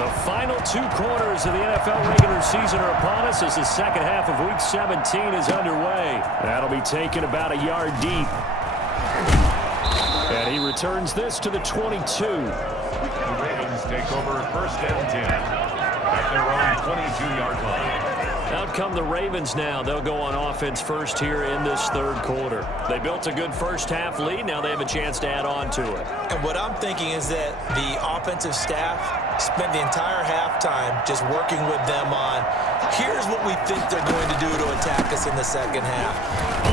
The final 2 quarters of the NFL regular season are upon us as the second half of Week 17 is underway. That'll be taken about a yard deep. And he returns this to the 22. The Ravens take over first and 10 at their own 22-yard line. Out come the Ravens now. They'll go on offense first here in this third quarter. They built a good first-half lead. Now they have a chance to add on to it. And what I'm thinking is that the offensive staff spent the entire halftime just working with them on, here's what we think they're going to do to attack us in the second half.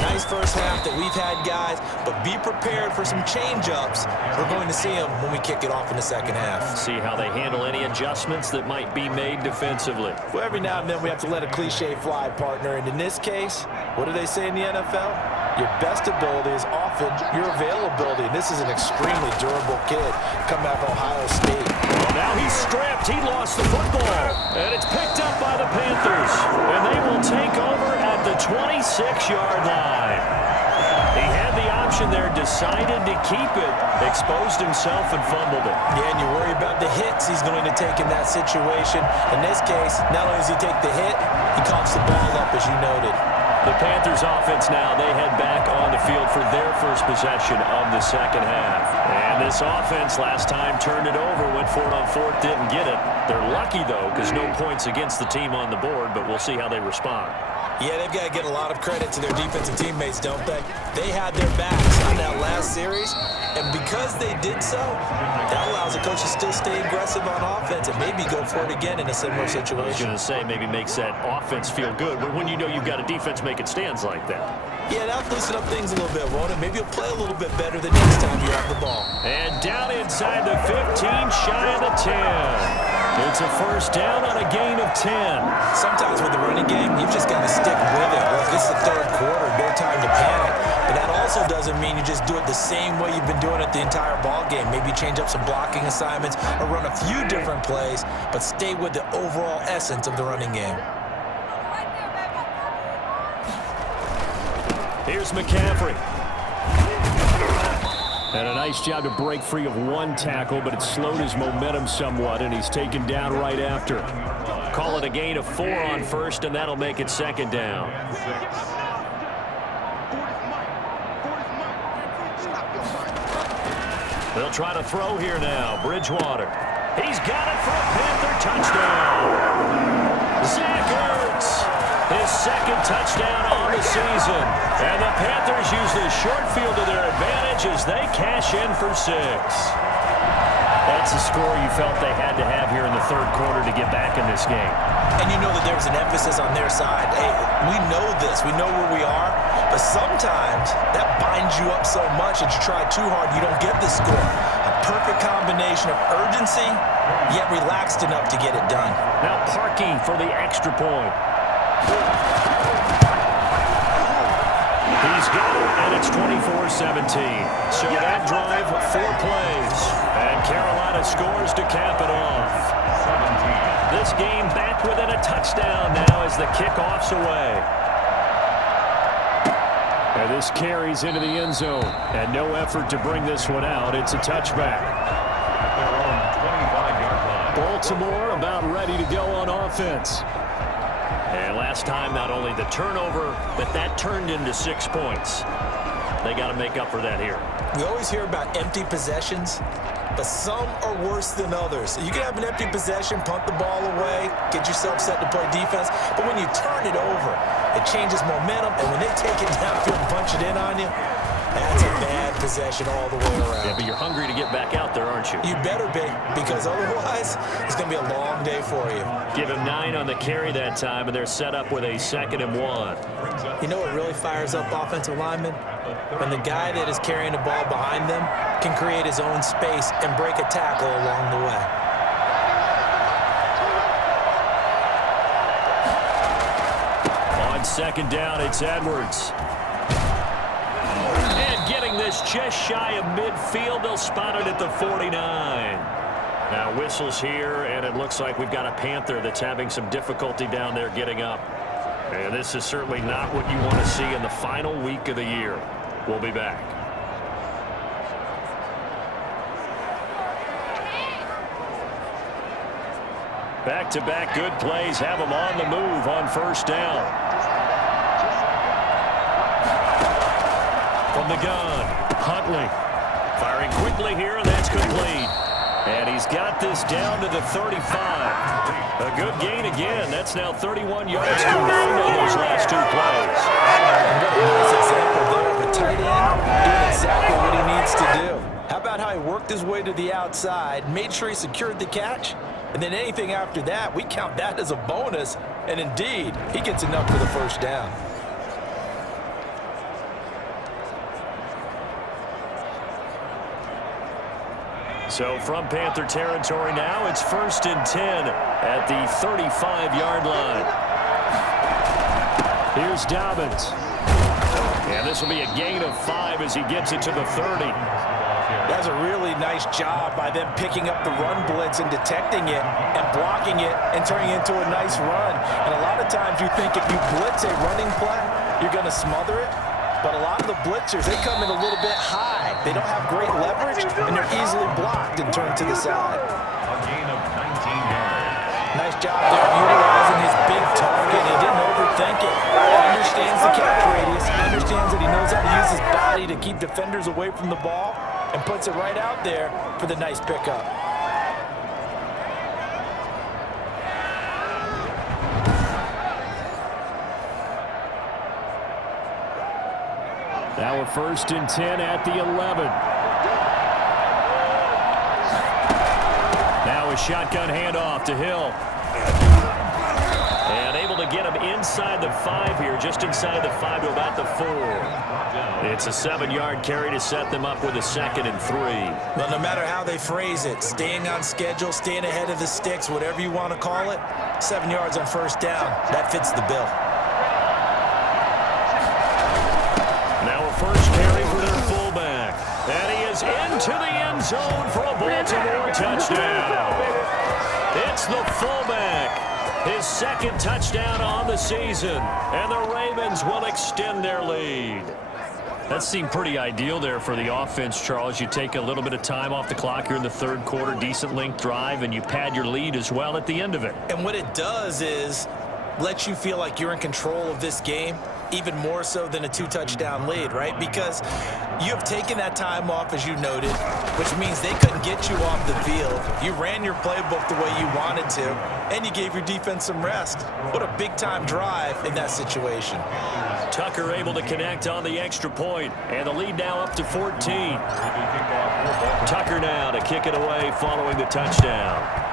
Nice first half that we've had, guys, but be prepared for some change-ups. We're going to see them when we kick it off in the second half. See how they handle any adjustments that might be made defensively. Well, every now and then we have to let a cliche fly, partner, and in this case, what do they say in the NFL? Your best ability is often your availability, and this is an extremely durable kid coming out of Ohio State. Well, now he's stripped. He lost the football, and it's picked up by the Panthers, and they will take over at the 26-yard line. He had the option there, decided to keep it, exposed himself and fumbled it. Yeah, and you worry about the hits he's going to take in that situation. In this case, not only does he take the hit, he coughs the ball up, as you noted. The Panthers offense now, they head back on the field for their first possession of the second half. And this offense last time turned it over, went for it on fourth, didn't get it. They're lucky, though, because no points against the team on the board, but we'll see how they respond. Yeah, they've got to get a lot of credit to their defensive teammates, don't they? They had their backs on that last series, and because they did so, that allows the coach to still stay aggressive on offense and maybe go for it again in a similar situation. I was going to say, maybe makes that offense feel good, but when you know you've got a defense making stands like that. Yeah, that'll loosen up things a little bit, won't it? Maybe you'll play a little bit better the next time you have the ball. And down inside the 15, shy of the 10. It's a first down on a gain of 10. Sometimes with the running game, you've just got to stick with it. Well, this is the third quarter, no time to panic. But that also doesn't mean you just do it the same way you've been doing it the entire ball game. Maybe change up some blocking assignments or run a few different plays, but stay with the overall essence of the running game. Here's McCaffrey. And a nice job to break free of one tackle, but it slowed his momentum somewhat, and he's taken down right after. Call it a gain of 4 on first, and that'll make it second down. They'll try to throw here now. Bridgewater. He's got it for a Panther touchdown. Zach Ertz. His second touchdown on the season. And the Panthers use the short field to their advantage as they cash in for 6. That's a score you felt they had to have here in the third quarter to get back in this game. And you know that there's an emphasis on their side. Hey, we know this. We know where we are. But sometimes that binds you up so much that you try too hard, you don't get the score. A perfect combination of urgency, yet relaxed enough to get it done. Now Parkey for the extra point. He's got it, and it's 24-17. So that drive, 4 plays. And Carolina scores to cap it off. 17. This game back within a touchdown now as the kickoff's away. And this carries into the end zone. And no effort to bring this one out. It's a touchback. Their own 25-yard line. Baltimore about ready to go on offense. And last time, not only the turnover, but that turned into 6 points. They got to make up for that here. We always hear about empty possessions, but some are worse than others. You can have an empty possession, punt the ball away, get yourself set to play defense, but when you turn it over, it changes momentum, and when they take it downfield and punch it in on you, that's a bad possession all the way around. Yeah, but you're hungry to get back out there, aren't you? You better be, because otherwise, it's going to be a long day for you. Give him 9 on the carry that time, and they're set up with a 2nd and 1. You know what really fires up offensive linemen? When the guy that is carrying the ball behind them can create his own space and break a tackle along the way. On 2nd down, it's Edwards. And getting this just shy of midfield, they'll spot it at the 49. Now whistles here, and it looks like we've got a Panther that's having some difficulty down there getting up. And this is certainly not what you want to see in the final week of the year. We'll be back. Back-to-back good plays have them on the move on first down. From the gun, Huntley. Firing quickly here, and that's complete. And he's got this down to the 35. A good gain again. That's now 31 yards combined on those last two plays. Nice example there of a tight end doing exactly what he needs to do. How about how he worked his way to the outside, made sure he secured the catch, and then anything after that, we count that as a bonus. And indeed, he gets enough for the first down. So from Panther territory now, it's 1st and 10 at the 35-yard line. Here's Dobbins. And this will be a gain of 5 as he gets it to the 30. That's a really nice job by them picking up the run blitz and detecting it and blocking it and turning it into a nice run. And a lot of times you think if you blitz a running play, you're going to smother it. But a lot of the blitzers, they come in a little bit high. They don't have great leverage, and they're easily blocked and turned to the side. A gain of 19 yards. Nice job there utilizing his big target. He didn't overthink it. Understands the catch radius. Understands that he knows how to use his body to keep defenders away from the ball, and puts it right out there for the nice pickup. Now we're 1st and 10 at the 11. Now a shotgun handoff to Hill. And able to get him inside the 5 here, just inside the 5 to about the 4. It's a 7-yard carry to set them up with a 2nd and 3. Well, no matter how they phrase it, staying on schedule, staying ahead of the sticks, whatever you want to call it, 7 yards on first down, that fits the bill. Now a first carry for their fullback. And he is into the end zone for a Baltimore touchdown. It's the fullback. His 2nd touchdown on the season. And the Ravens will extend their lead. That seemed pretty ideal there for the offense, Charles. You take a little bit of time off the clock here in the 3rd quarter, decent length drive, and you pad your lead as well at the end of it. And what it does is lets you feel like you're in control of this game, even more so than a 2-touchdown lead, right? Because you have taken that time off, as you noted, which means they couldn't get you off the field. You ran your playbook the way you wanted to, and you gave your defense some rest. What a big-time drive in that situation. Tucker able to connect on the extra point, and the lead now up to 14. Tucker now to kick it away following the touchdown.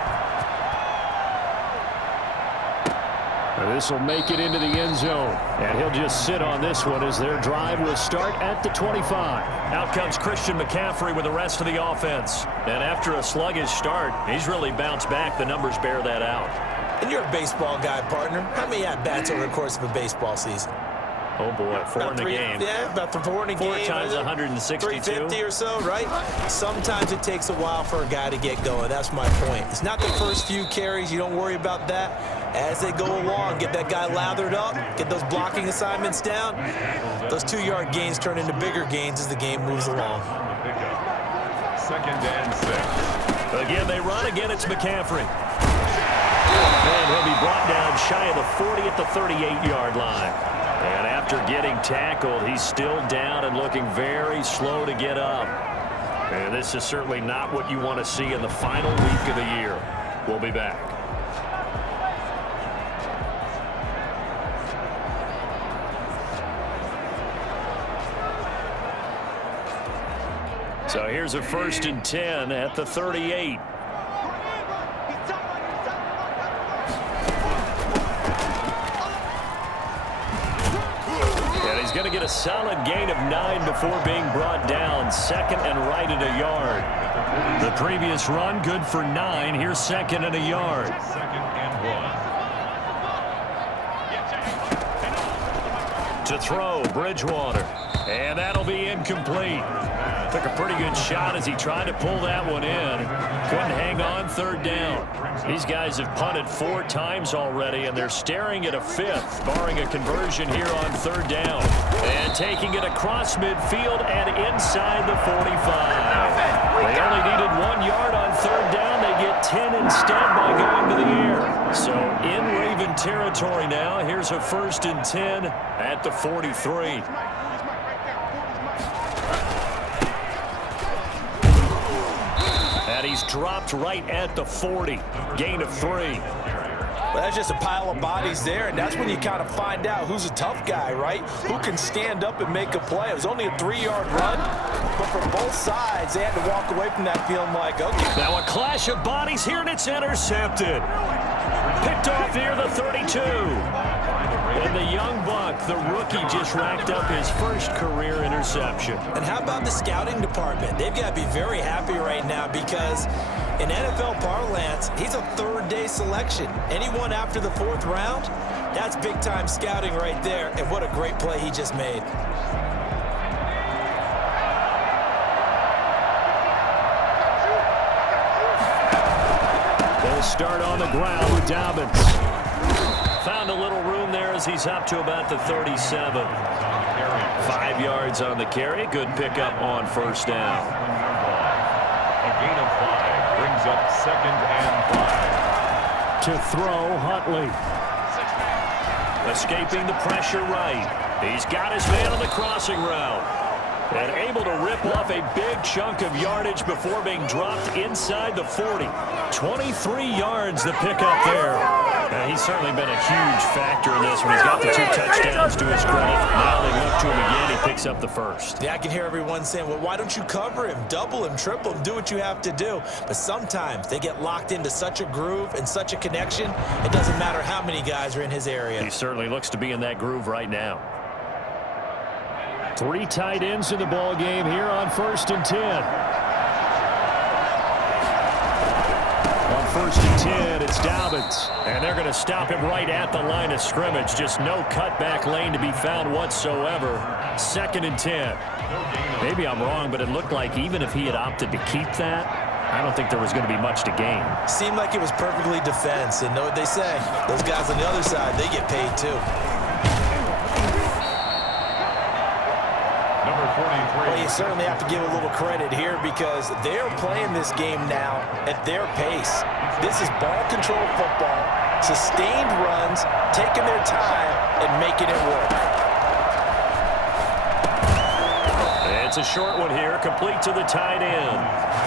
This will make it into the end zone, and he'll just sit on this one as their drive will start at the 25. Out comes Christian McCaffrey with the rest of the offense. And after a sluggish start, he's really bounced back. The numbers bear that out. And you're a baseball guy, partner. How many at-bats over the course of a baseball season? Oh, boy, 4 in a game. Yeah, about 4 in a game. 4 times 162. 350 or so, right? Sometimes it takes a while for a guy to get going. That's my point. It's not the first few carries. You don't worry about that. As they go along, get that guy lathered up, get those blocking assignments down. Those 2-yard gains turn into bigger gains as the game moves along. 2nd and 6. Again, they run. Again, it's McCaffrey. And he'll be brought down shy of the 40 at the 38-yard line. And after getting tackled, he's still down and looking very slow to get up. And this is certainly not what you want to see in the final week of the year. We'll be back. So here's a 1st and 10 at the 38. Going to get a solid gain of 9 before being brought down. 2nd and right at a yard. The previous run good for 9. Here's 2nd and a yard. 2nd and 1. To throw, Bridgewater. And that'll be incomplete. Took a pretty good shot as he tried to pull that one in. Couldn't hang on 3rd down. These guys have punted 4 times already, and they're staring at a 5th, barring a conversion here on 3rd down. And taking it across midfield and inside the 45. They only needed 1 yard on 3rd down. They get 10 instead by going to the air. own territory now. Here's a 1st and 10 at the 43. And he's dropped right at the 40. Gain of 3. Well, that's just a pile of bodies there, and that's when you kind of find out who's a tough guy, right? Who can stand up and make a play. It was only a 3-yard run, but for both sides, they had to walk away from that feeling like, okay. Now a clash of bodies here, and it's intercepted. Picked off near the 32. And the young buck, the rookie, just racked up his first career interception. And how about the scouting department? They've got to be very happy right now because in NFL parlance, he's a 3rd-day selection. Anyone after the 4th round, that's big-time scouting right there. And what a great play he just made. They'll start on the ground with Dobbins. Found a little room there as he's up to about the 37. 5 yards on the carry. Good pickup on 1st down. A gain of 5 brings up 2nd and 5. To throw, Huntley. Escaping the pressure right. He's got his man on the crossing route. And able to rip off a big chunk of yardage before being dropped inside the 40. 23 yards the pickup there. He's certainly been a huge factor in this one. He's got the 2 touchdowns to his credit. Now they look to him again. He picks up the 1st. Yeah, I can hear everyone saying, well, why don't you cover him, double him, triple him, do what you have to do. But sometimes they get locked into such a groove and such a connection, it doesn't matter how many guys are in his area. He certainly looks to be in that groove right now. 3 tight ends in the ball game here on 1st and 10. On 1st and 10, it's Dobbins. And they're going to stop him right at the line of scrimmage. Just no cutback lane to be found whatsoever. 2nd and 10. Maybe I'm wrong, but it looked like even if he had opted to keep that, I don't think there was going to be much to gain. Seemed like it was perfectly defense. And know what they say? Those guys on the other side, they get paid too. Well, you certainly have to give a little credit here because they're playing this game now at their pace. This is ball control football, sustained runs, taking their time, and making it work. It's a short one here, complete to the tight end.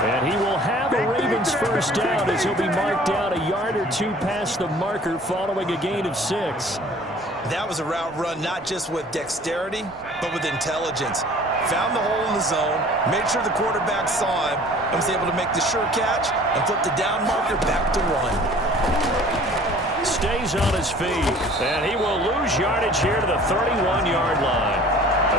And he will have a Ravens 1st down as he'll be marked down a yard or 2 past the marker following a gain of 6. That was a route run not just with dexterity, but with intelligence. Found the hole in the zone, made sure the quarterback saw him, and was able to make the sure catch and flip the down marker back to 1. Stays on his feet, and he will lose yardage here to the 31-yard line.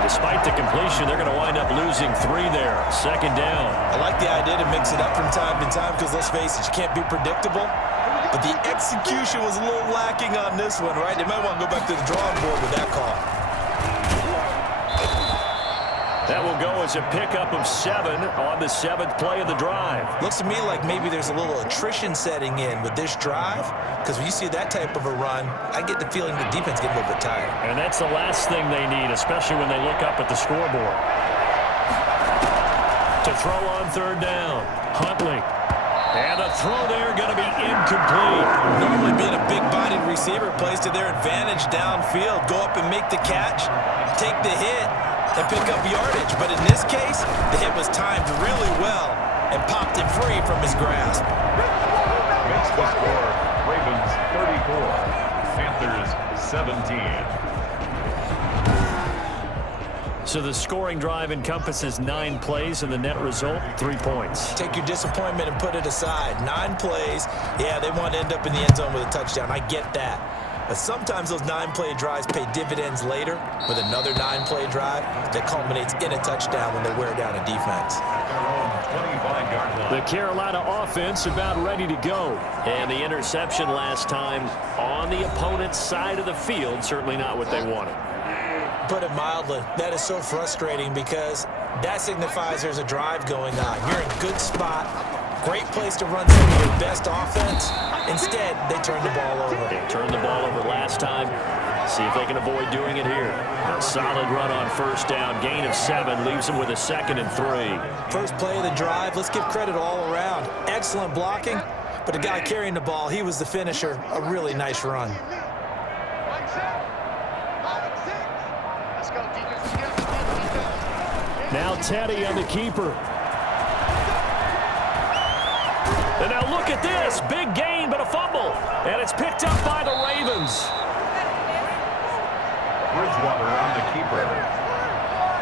Despite the completion, they're going to wind up losing 3 there. 2nd down. I like the idea to mix it up from time to time because, let's face it, you can't be predictable. But the execution was a little lacking on this one, right? They might want to go back to the drawing board with that call. That will go as a pickup of 7 on the 7th play of the drive. Looks to me like maybe there's a little attrition setting in with this drive because when you see that type of a run, I get the feeling the defense getting a little bit tired. And that's the last thing they need, especially when they look up at the scoreboard. To throw on 3rd down, Huntley. And the throw there going to be incomplete. Normally being a big-bodied receiver plays to their advantage downfield. Go up and make the catch, take the hit, and pick up yardage. But in this case, the hit was timed really well and popped him free from his grasp. Makes the score Ravens 34, Panthers 17. So the scoring drive encompasses 9 plays, and the net result, 3 points. Take your disappointment and put it aside. 9 plays. Yeah, they want to end up in the end zone with a touchdown. I get that. But sometimes those 9-play drives pay dividends later with another 9-play drive that culminates in a touchdown when they wear down a defense. The Carolina offense about ready to go. And the interception last time on the opponent's side of the field, certainly not what they wanted. Put it mildly, that is so frustrating because that signifies there's a drive going on. You're in a good spot, great place to run some of your best offense. Instead, they turn the ball over. They turned the ball over last time. See if they can avoid doing it here. A solid run on 1st down. Gain of 7 leaves them with a 2nd and 3. First play of the drive, let's give credit all around. Excellent blocking, but the guy carrying the ball, he was the finisher. A really nice run. Now Teddy on the keeper. And now look at this. Big gain, but a fumble. And it's picked up by the Ravens. Bridgewater on the keeper.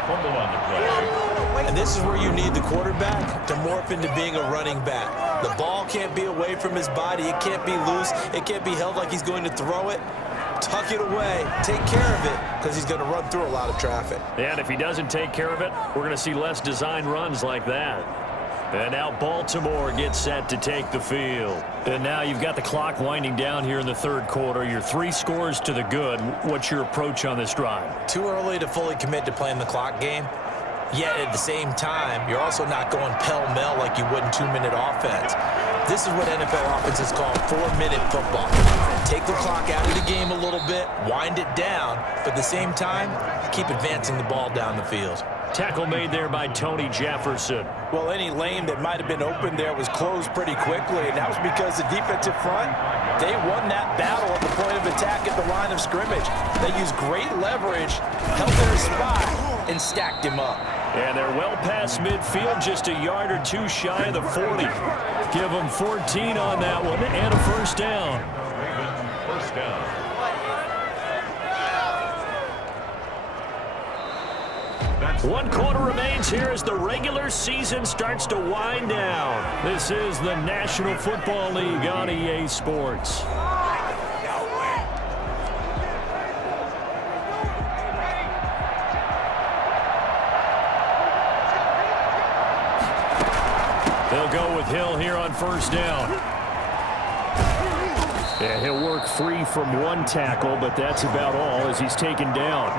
Fumble on the play. And this is where you need the quarterback to morph into being a running back. The ball can't be away from his body. It can't be loose. It can't be held like he's going to throw it. Tuck it away. Take care of it because he's going to run through a lot of traffic. And if he doesn't take care of it, we're going to see less design runs like that. And now Baltimore gets set to take the field. And now you've got the clock winding down here in the third quarter. You're 3 scores to the good. What's your approach on this drive? Too early to fully commit to playing the clock game. Yet at the same time, you're also not going pell-mell like you would in 2-minute offense. This is what NFL offenses call 4-minute football. Take the clock out of the game a little bit, wind it down, but at the same time, keep advancing the ball down the field. Tackle made there by Tony Jefferson. Well, any lane that might have been open there was closed pretty quickly, and that was because the defensive front, they won that battle at the point of attack at the line of scrimmage. They used great leverage, held their spot, and stacked him up. And they're well past midfield, just a yard or 2 shy of the 40. Give them 14 on that one, and a first down. First down. One quarter remains here as the regular season starts to wind down. This is the National Football League on EA Sports. They'll go with Hill here on first down. Yeah, he'll work free from 1 tackle, but that's about all as he's taken down.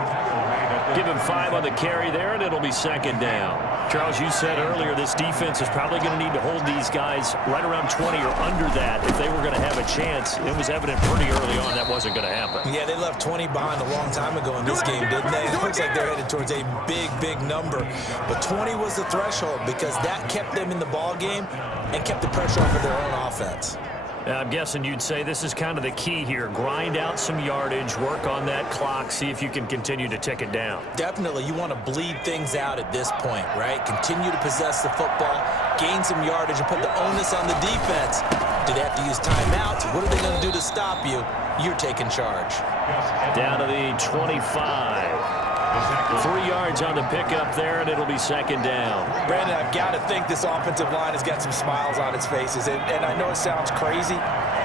Give him 5 on the carry there, and it'll be second down. Charles, you said earlier this defense is probably going to need to hold these guys right around 20 or under that if they were going to have a chance. It was evident pretty early on that wasn't going to happen. Yeah, they left 20 behind a long time ago in this game, didn't they? It looks like they're headed towards a big, big number. But 20 was the threshold because that kept them in the ball game and kept the pressure off of their own offense. I'm guessing you'd say this is kind of the key here. Grind out some yardage, work on that clock, see if you can continue to tick it down. Definitely. You want to bleed things out at this point, right? Continue to possess the football, gain some yardage, and put the onus on the defense. Do they have to use timeouts? What are they going to do to stop you? You're taking charge. Down to the 25. 3 yards on the pickup there, and it'll be second down. Brandon, I've got to think this offensive line has got some smiles on its faces. And I know it sounds crazy,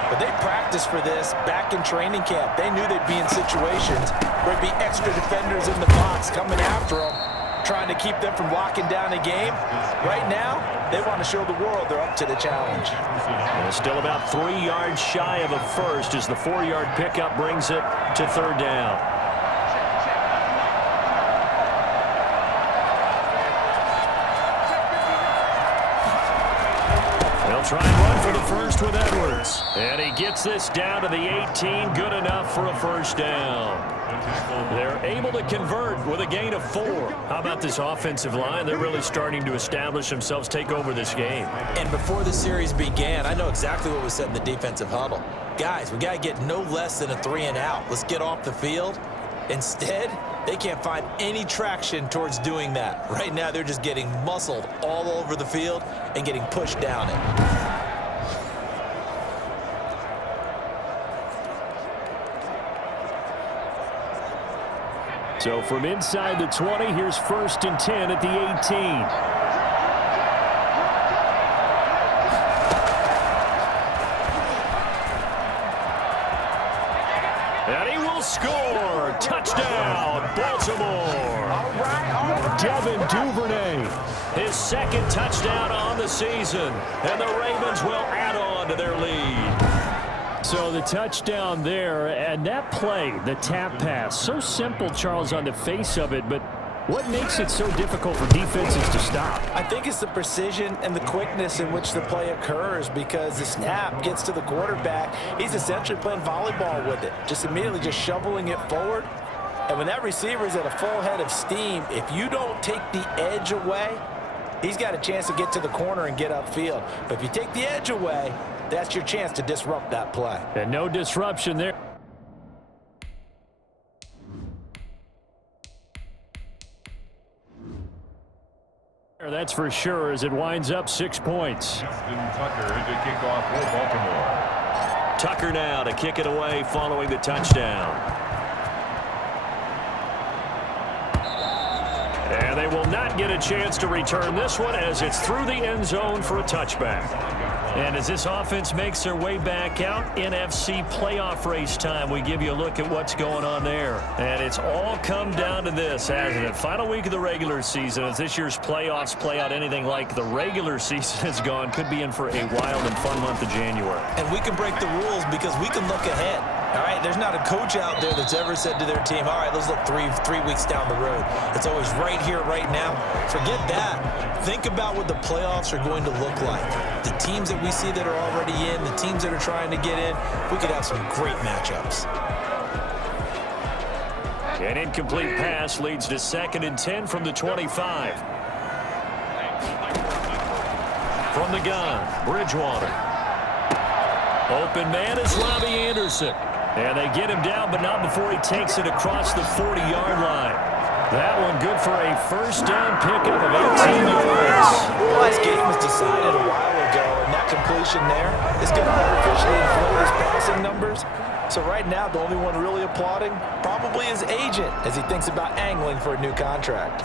but they practiced for this back in training camp. They knew they'd be in situations where there'd be extra defenders in the box coming after them, trying to keep them from locking down a game. Right now, they want to show the world they're up to the challenge. And still about 3 yards shy of a first as the 4-yard pickup brings it to third down. Try and run for the first with Edwards. And he gets this down to the 18. Good enough for a first down. They're able to convert with a gain of 4. How about this offensive line? They're really starting to establish themselves, take over this game. And before the series began, I know exactly what was said in the defensive huddle. Guys, we got to get no less than a 3 and out. Let's get off the field. Instead, they can't find any traction towards doing that. Right now, they're just getting muscled all over the field and getting pushed down it. So from inside the 20, here's 1st and 10 at the 18. And he will score. Touchdown, Baltimore. Devin Duvernay, his 2nd touchdown on the season. And the Ravens will add on to their lead. So the touchdown there, and that play, the tap pass, so simple, Charles, on the face of it, but what makes it so difficult for defenses to stop? I think it's the precision and the quickness in which the play occurs because the snap gets to the quarterback. He's essentially playing volleyball with it, just immediately just shoveling it forward. And when that receiver is at a full head of steam, if you don't take the edge away, he's got a chance to get to the corner and get upfield. But if you take the edge away, that's your chance to disrupt that play. And no disruption there. that's for sure, as it winds up 6 points. Justin Tucker to kick off for Baltimore. Tucker now to kick it away following the touchdown. And they will not get a chance to return this one as it's through the end zone for a touchback. And as this offense makes their way back out, NFC playoff race time, we give you a look at what's going on there. And it's all come down to this, hasn't it? Final week of the regular season, as this year's playoffs play out anything like the regular season has gone, could be in for a wild and fun month of January. And we can break the rules because we can look ahead. All right, there's not a coach out there that's ever said to their team, all right, let's look three weeks down the road. It's always right here, right now. Forget that. Think about what the playoffs are going to look like. The teams that we see that are already in, the teams that are trying to get in, we could have some great matchups. An incomplete pass leads to 2nd and 10 from the 25. From the gun, Bridgewater. Open man is Robbie Anderson. And they get him down, but not before he takes it across the 40-yard line. That one good for a first down pickup of 18 yards. Well, this game was decided a while ago, and that completion there is going to artificially inflate his passing numbers. So right now, the only one really applauding probably his agent as he thinks about angling for a new contract.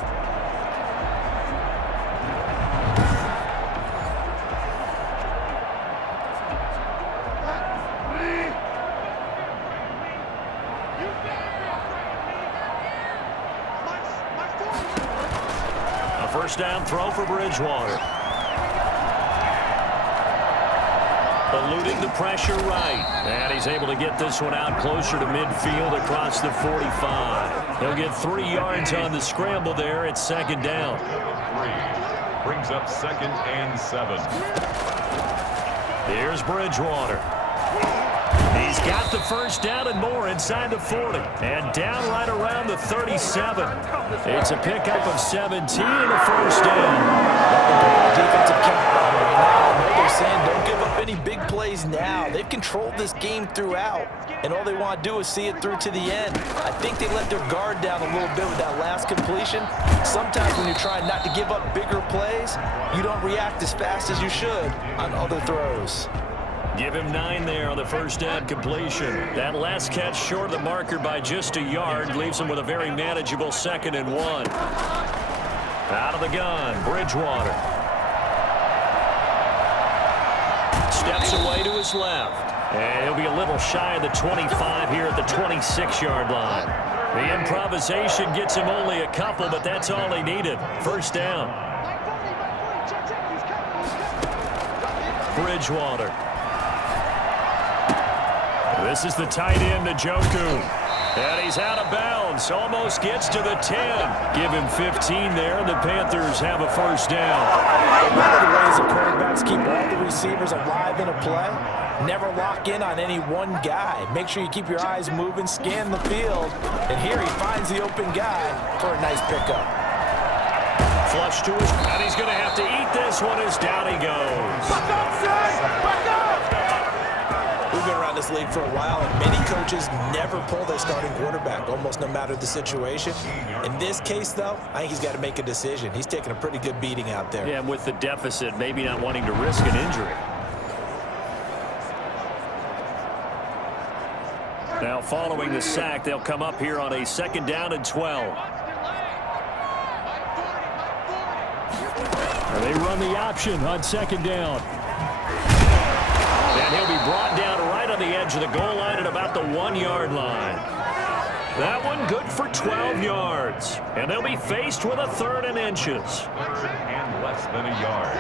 First down throw for Bridgewater. Eluding the pressure right. And he's able to get this one out closer to midfield across the 45. He'll get 3 yards on the scramble there. It's 2nd down. 3 brings up 2nd and 7. Here's Bridgewater. He's got the first down and more inside the 40. And down right around the 37. It's a pickup of 17 and a first down. Defensive count right now. They're saying don't give up any big plays now. They've controlled this game throughout. And all they want to do is see it through to the end. I think they let their guard down a little bit with that last completion. Sometimes when you're trying not to give up bigger plays, you don't react as fast as you should on other throws. Give him 9 there on the first down completion. That last catch short of the marker by just a yard leaves him with a very manageable 2nd and 1. Out of the gun, Bridgewater. Steps away to his left. And he'll be a little shy of the 25 here at the 26-yard line. The improvisation gets him only a couple, but that's all he needed. First down. Bridgewater. This is the tight end, Njoku. And he's out of bounds. Almost gets to the 10. Give him 15 there. The Panthers have a first down. One of the ways the quarterbacks keep all the receivers alive in a play, never lock in on any one guy. Make sure you keep your eyes moving, scan the field. And here he finds the open guy for a nice pickup. Flush to his, and he's going to have to eat this one as down he goes. Back up, Back up! We've been around this league for a while, and many coaches never pull their starting quarterback, almost no matter the situation. In this case, though, I think he's got to make a decision. He's taking a pretty good beating out there. Yeah, and with the deficit, maybe not wanting to risk an injury. Now, following the sack, they'll come up here on a 2nd down and 12. And they run the option on 2nd down. And he'll be brought down right on the edge of the goal line at about the 1-yard line. That one good for 12 yards. And they'll be faced with a 3rd and inches. 3rd and less than a yard.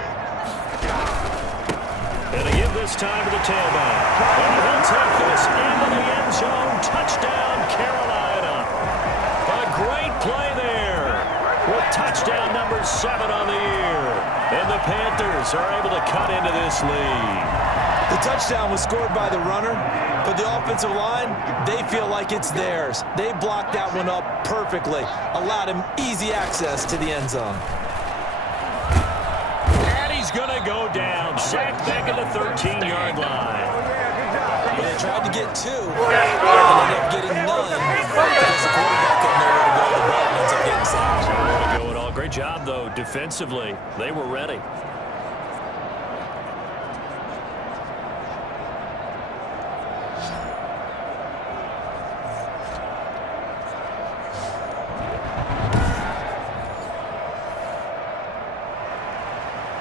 And they give this time to the tailback. And he'll take this into the end zone. Touchdown, Carolina. A great play there with touchdown number 7 on the year. And the Panthers are able to cut into this lead. The touchdown was scored by the runner, but the offensive line, they feel like it's theirs. They blocked that one up perfectly, allowed him easy access to the end zone. And he's going to go down, sacked back at the 13-yard line. They tried to get 2, and ended up getting none because the quarterback had nowhere to go. The ball ends up getting sacked. Way to go at all. Great Great job, though, defensively. They were ready.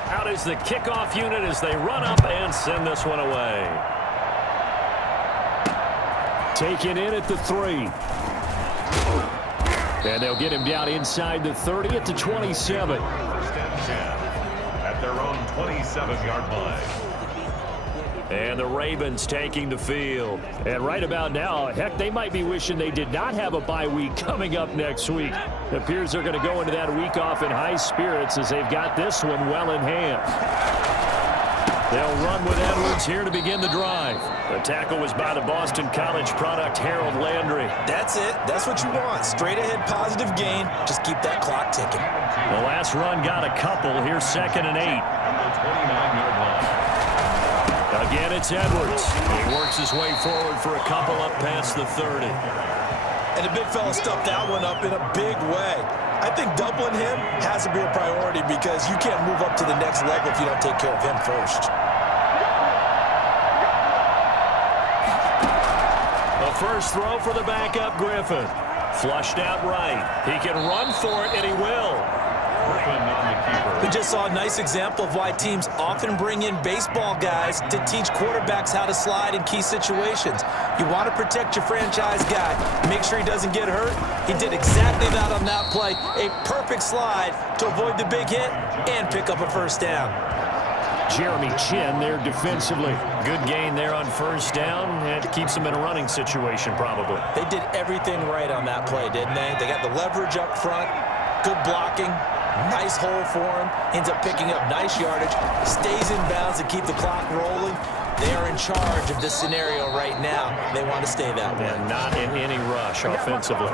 Out is the kickoff unit as they run up and send this one away. Taken in at the 3. And they'll get him down inside the 30 at the 27. First and 10 at their own 27-yard line. And the Ravens taking the field. And right about now, heck, they might be wishing they did not have a bye week coming up next week. It appears they're going to go into that week off in high spirits as they've got this one well in hand. They'll run with Edwards here to begin the drive. The tackle was by the Boston College product, Harold Landry. That's it. That's what you want. Straight ahead positive gain. Just keep that clock ticking. The last run got a couple. Here's 2nd and 8. From the 29-yard line. Again, it's Edwards. He works his way forward for a couple up past the 30. And the big fella stuffed that one up in a big way. I think doubling him has to be a priority because you can't move up to the next level if you don't take care of him first. The first throw for the backup Griffin. Flushed out right. He can run for it, and he will. Griffin on the keeper. We just saw a nice example of why teams often bring in baseball guys to teach quarterbacks how to slide in key situations. You want to protect your franchise guy. Make sure he doesn't get hurt. He did exactly that on that play. A perfect slide to avoid the big hit and pick up a first down. Jeremy Chin there defensively. Good gain there on first down. And it keeps them in a running situation probably. They did everything right on that play, didn't they? They got the leverage up front, good blocking, nice hole for him, ends up picking up nice yardage, stays in bounds to keep the clock rolling. They are in charge of this scenario right now. They want to stay that way. And not in any rush offensively.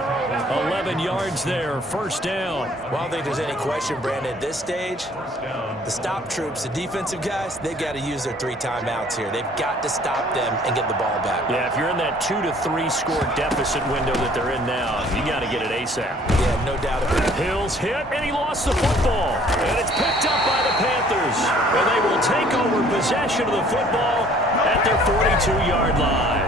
11 yards there, first down. Well, I don't think there's any question, Brandon, at this stage, the stop troops, the defensive guys, they've got to use their 3 timeouts here. They've got to stop them and get the ball back. Yeah, if you're in that 2 to 3 score deficit window that they're in now, you got to get it ASAP. Yeah, no doubt about it. Hill's hit, and he lost the football. And it's picked up by the Panthers. And they will take over possession of the football at their 42-yard line.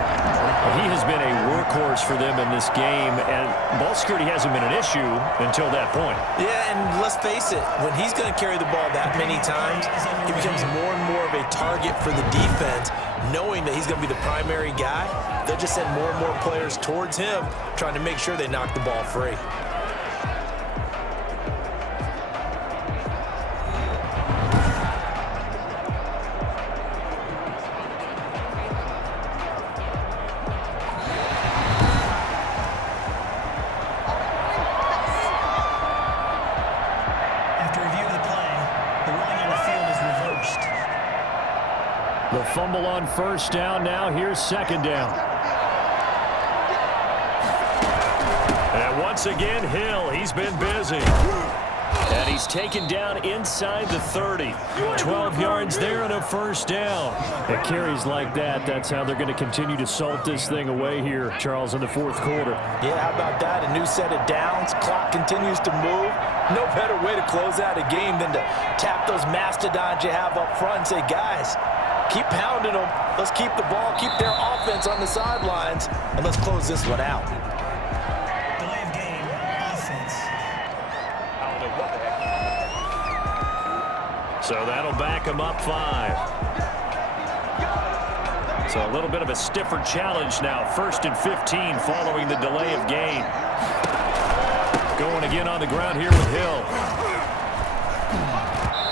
He has been a workhorse for them in this game, and ball security hasn't been an issue until that point. Yeah, and let's face it, when he's going to carry the ball that many times, he becomes more and more of a target for the defense, knowing that he's going to be the primary guy. They'll just send more and more players towards him, trying to make sure they knock the ball free. The fumble on first down. Now here's second down. And once again, Hill, he's been busy. And he's taken down inside the 30. 12 yards there and a first down. It carries like that. That's how they're going to continue to salt this thing away here, Charles, in the fourth quarter. Yeah, how about that? A new set of downs. Clock continues to move. No better way to close out a game than to tap those mastodons you have up front and say, guys, keep pounding them. Let's keep the ball, keep their offense on the sidelines, and let's close this one out. Delay of game, offense. So that'll back them up 5. So a little bit of a stiffer challenge now. 1st and 15 following the delay of game. Going again on the ground here with Hill.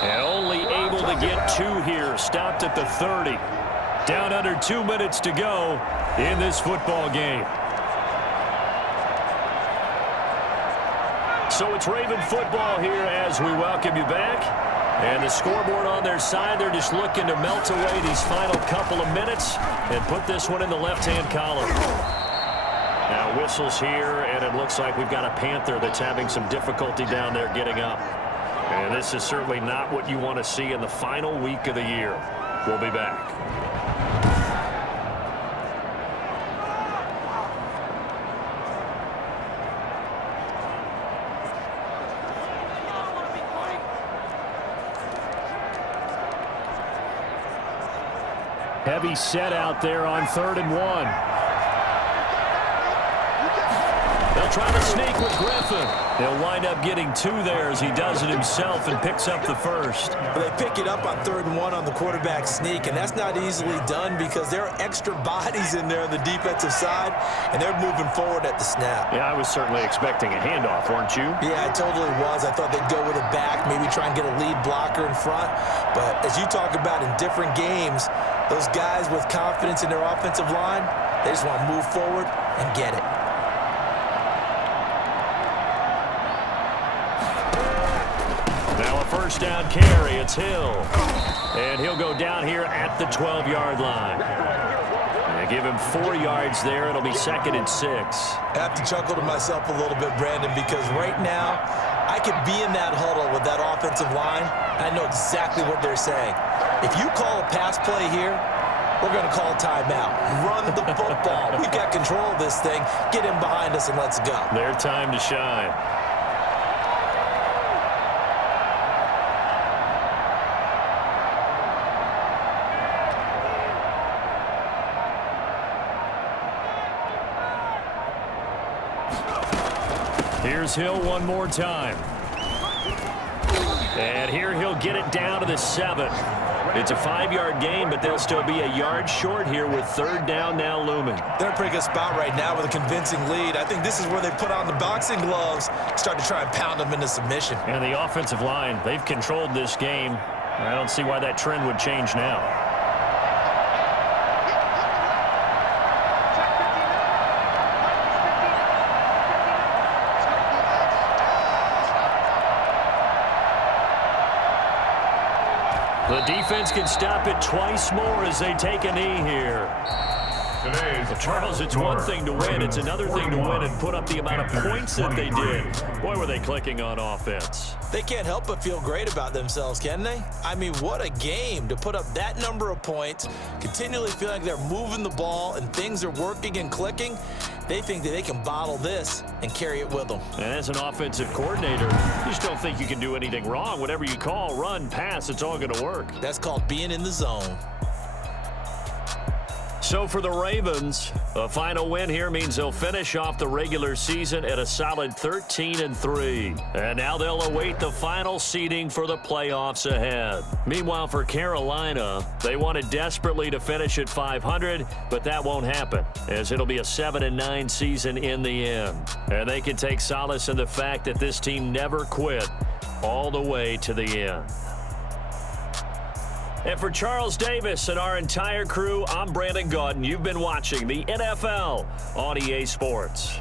And only able to get 2 here. Stopped at the 30. Down under 2 minutes to go in this football game. So it's Raven football here as we welcome you back. And the scoreboard on their side, they're just looking to melt away these final couple of minutes and put this one in the left-hand column. Now whistles here, and it looks like we've got a Panther that's having some difficulty down there getting up. And this is certainly not what you want to see in the final week of the year. We'll be back. Heavy set out there on 3rd and 1. They'll try to sneak with Griffin. He'll wind up getting 2 there as he does it himself and picks up the first. They pick it up on 3rd and 1 on the quarterback sneak, and that's not easily done because there are extra bodies in there on the defensive side, and they're moving forward at the snap. Yeah, I was certainly expecting a handoff, weren't you? Yeah, I totally was. I thought they'd go with a back, maybe try and get a lead blocker in front. But as you talk about in different games, those guys with confidence in their offensive line, they just want to move forward and get it. Now a first down carry. It's Hill. And he'll go down here at the 12-yard line. And give him 4 yards there. It'll be 2nd and 6. I have to chuckle to myself a little bit, Brandon, because right now I could be in that huddle with that offensive line. I know exactly what they're saying. If you call a pass play here, we're going to call a timeout. Run the football. We've got control of this thing. Get him behind us and let's go. Their time to shine. Here's Hill one more time. And here he'll get it down to the 7. It's a 5-yard gain, but they'll still be a yard short here with 3rd down now looming. They're in a pretty good spot right now with a convincing lead. I think this is where they put on the boxing gloves, start to try and pound them into submission. And the offensive line, they've controlled this game. I don't see why that trend would change now. The defense can stop it twice more as they take a knee here. Charles, it's one thing to win. It's another thing to win and put up the amount of points that they did. Boy, were they clicking on offense. They can't help but feel great about themselves, can they? I mean, what a game to put up that number of points, continually feel like they're moving the ball and things are working and clicking. They think that they can bottle this and carry it with them. And as an offensive coordinator, you just don't think you can do anything wrong. Whatever you call, run, pass, it's all going to work. That's called being in the zone. So for the Ravens, a final win here means they'll finish off the regular season at a solid 13-3. And now they'll await the final seeding for the playoffs ahead. Meanwhile, for Carolina, they wanted desperately to finish at 500, but that won't happen, as it'll be a 7-9 season in the end. And they can take solace in the fact that this team never quit all the way to the end. And for Charles Davis and our entire crew, I'm Brandon Gaudin. You've been watching the NFL on EA Sports.